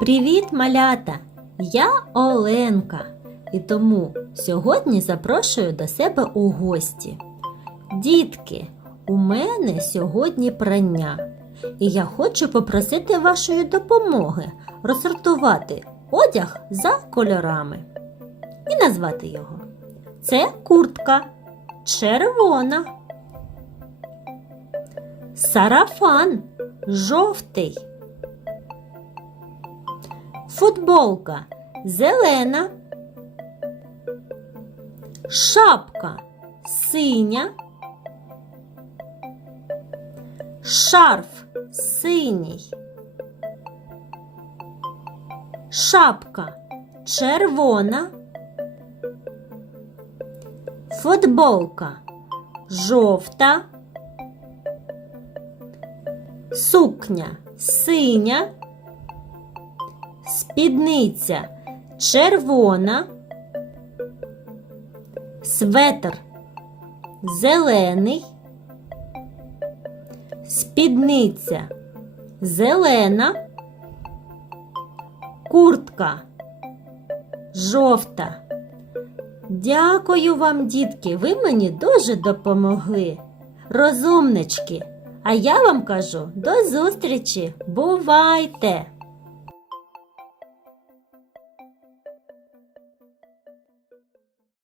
Привіт, малята! Я Оленка, і тому сьогодні запрошую до себе у гості. Дітки, у мене сьогодні прання, і я хочу попросити вашої допомоги розсортувати одяг за кольорами і назвати його. Це куртка червона. Сарафан жовтий. Футболка зелена. Шапка синя. Шарф синій. Шапка червона. Футболка жовта. Сукня синя. Спідниця червона. Светр зелений. Спідниця зелена. Куртка жовта. Дякую вам, дітки, ви мені дуже допомогли. Розумнички. А я вам кажу до зустрічі. Бувайте!